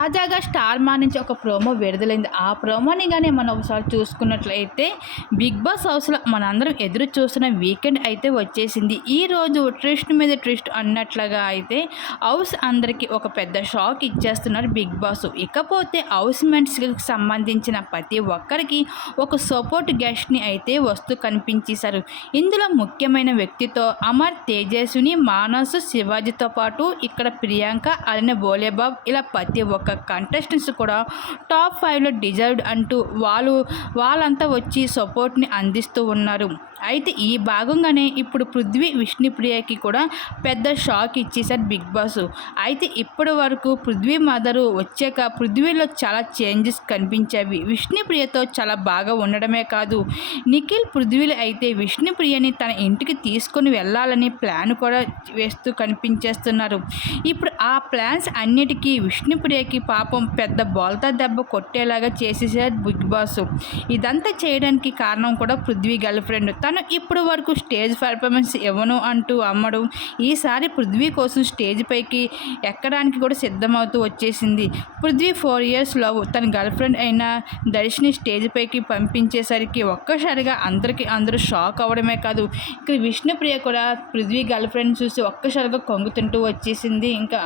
తాజాగా స్టార్ మా నుంచి ఒక ప్రోమో విడుదలైంది. ఆ ప్రోమోని కానీ మనం ఒకసారి చూసుకున్నట్లయితే బిగ్ బాస్ హౌస్లో మనందరం ఎదురు చూస్తున్న వీకెండ్ అయితే వచ్చేసింది. ఈ రోజు మీద ట్రిస్ట్ అన్నట్లుగా అయితే హౌస్ అందరికీ ఒక పెద్ద షాక్ ఇచ్చేస్తున్నారు బిగ్ బాస్. ఇకపోతే హౌస్ మెంట్స్కి సంబంధించిన ప్రతి ఒక్కరికి ఒక సపోర్ట్ గెస్ట్ని అయితే వస్తూ కనిపించేశారు. ఇందులో ముఖ్యమైన వ్యక్తితో అమర్ తేజస్విని మానస్ శివాజీతో పాటు ఇక్కడ ప్రియాంక అలిన బోలేబాబ్ ఇలా ప్రతి ఒక్క కంటెస్టెంట్స్ కూడా టాప్ ఫైవ్లో డిజర్వ్డ్ అంటూ వాళ్ళు వాళ్ళంతా వచ్చి సపోర్ట్ని అందిస్తూ ఉన్నారు. అయితే ఈ భాగంగానే ఇప్పుడు పృథ్వీ విష్ణుప్రియకి కూడా పెద్ద షాక్ ఇచ్చేసాడు బిగ్ బాస్. అయితే ఇప్పటి వరకు పృథ్వీ మదరు వచ్చాక పృథ్వీలో చాలా చేంజెస్ కనిపించేవి. విష్ణుప్రియతో చాలా బాగా ఉండడమే కాదు నిఖిల్ పృథ్వీలు అయితే విష్ణుప్రియని తన ఇంటికి తీసుకొని వెళ్ళాలని ప్లాన్ కూడా వేస్తూ కనిపించేస్తున్నారు. ఇప్పుడు ఆ ప్లాన్స్ అన్నిటికీ విష్ణుప్రియకి పాపం పెద్ద బోల్తా దెబ్బ కొట్టేలాగా చేసేసారు బిగ్ బాస్. ఇదంతా చేయడానికి కారణం కూడా పృథ్వీ గర్ల్ ఫ్రెండ్. తను ఇప్పుడు వరకు స్టేజ్ పర్ఫార్మెన్స్ ఇవ్వను అంటూ అమ్మడం. ఈసారి పృథ్వీ కోసం స్టేజ్ పైకి ఎక్కడానికి కూడా సిద్ధమవుతూ వచ్చేసింది. పృథ్వీ ఫోర్ ఇయర్స్లో తన గర్ల్ ఫ్రెండ్ అయిన దర్శిని స్టేజ్ పైకి పంపించేసరికి ఒక్కసారిగా అందరికీ అందరూ షాక్ అవ్వడమే కాదు ఇక్కడ విష్ణుప్రియ కూడా పృథ్వీ గర్ల్ ఫ్రెండ్ చూసి ఒక్కసారిగా కొంగుతుంటూ వచ్చేసింది. ఇంకా